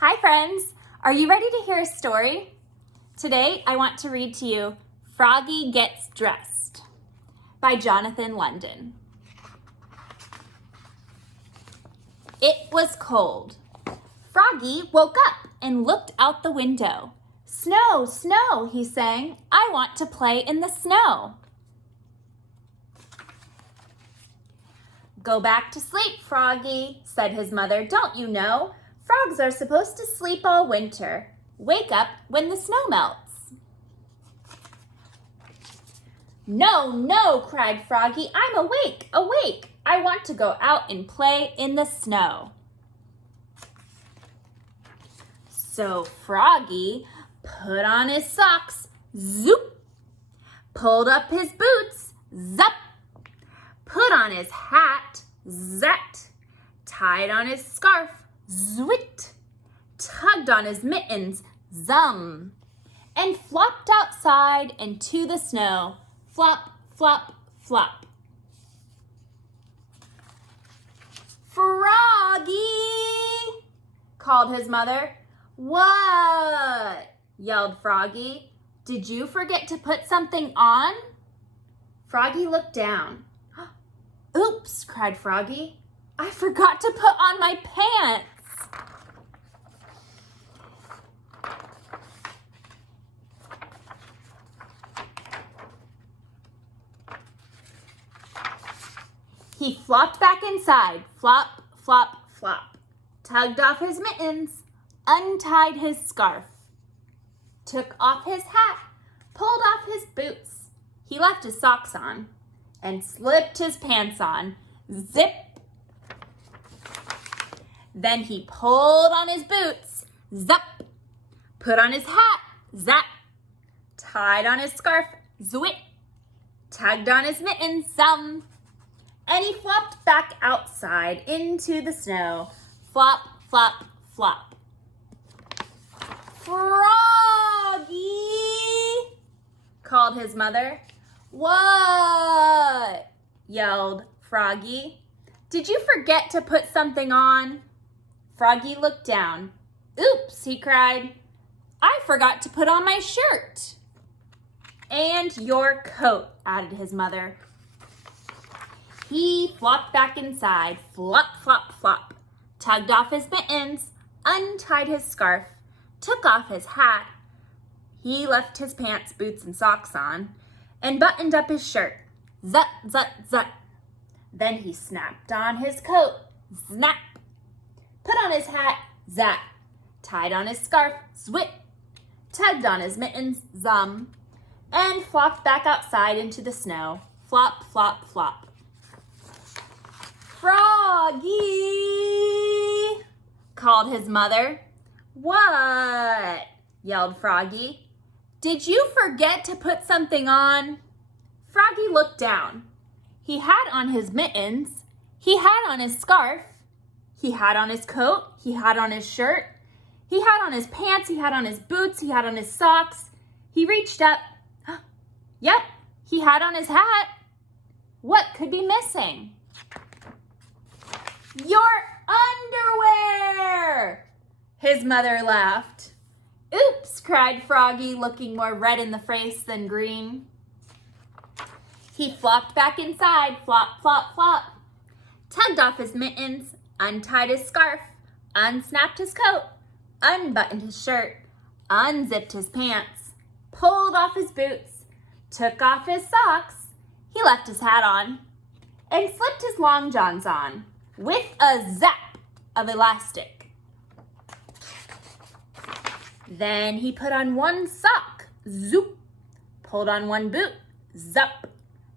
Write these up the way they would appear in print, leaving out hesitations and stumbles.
Hi friends, are you ready to hear a story? Today I want to read to you Froggy Gets Dressed by Jonathan London. It was cold. Froggy woke up and looked out the window. Snow, snow, he sang. I want to play in the snow. Go back to sleep, Froggy, said his mother. Don't you know? Frogs are supposed to sleep all winter. Wake up when the snow melts. No, no, cried Froggy. I'm awake, awake. I want to go out and play in the snow. So Froggy put on his socks, zoop, pulled up his boots, zup, put on his hat, zat, tied on his scarf, zwit, tugged on his mittens, zum, and flopped outside into the snow, flop, flop, flop. Froggy, called his mother. What? Yelled Froggy. Did you forget to put something on? Froggy looked down. Oops, cried Froggy. I forgot to put on my pants. He flopped back inside, flop, flop, flop, tugged off his mittens, untied his scarf, took off his hat, pulled off his boots. He left his socks on and slipped his pants on, zip. Then he pulled on his boots, zup, put on his hat, zap, tied on his scarf, zwit, tugged on his mittens, zum, and he flopped back outside into the snow, flop, flop, flop. Froggy, called his mother. What? Yelled Froggy. Did you forget to put something on? Froggy looked down. Oops, he cried. I forgot to put on my shirt. And your coat, added his mother. He flopped back inside, flop, flop, flop, tugged off his mittens, untied his scarf, took off his hat. He left his pants, boots, and socks on, and buttoned up his shirt. Zut, zut, zut. Then he snapped on his coat, snap, put on his hat, zap, tied on his scarf, zwit, tugged on his mittens, zum, and flopped back outside into the snow, flop, flop, flop. Froggy, called his mother. What? Yelled Froggy. Did you forget to put something on? Froggy looked down. He had on his mittens. He had on his scarf. He had on his coat. He had on his shirt. He had on his pants. He had on his boots. He had on his socks. He reached up. Yep, he had on his hat. What could be missing? Your underwear! His mother laughed. Oops, cried Froggy, looking more red in the face than green. He flopped back inside, flop, flop, flop, tugged off his mittens, untied his scarf, unsnapped his coat, unbuttoned his shirt, unzipped his pants, pulled off his boots, took off his socks, he left his hat on, and slipped his long johns on with a zap of elastic. Then he put on one sock, zoop, pulled on one boot, zup,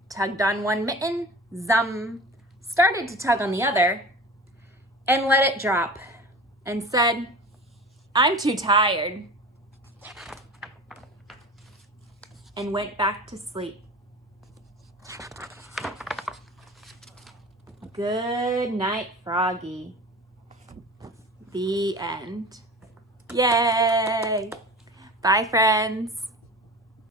tugged on one mitten, zum, started to tug on the other, and let it drop, and said, I'm too tired, and went back to sleep. Good night, Froggy. The end. Yay! Bye, friends.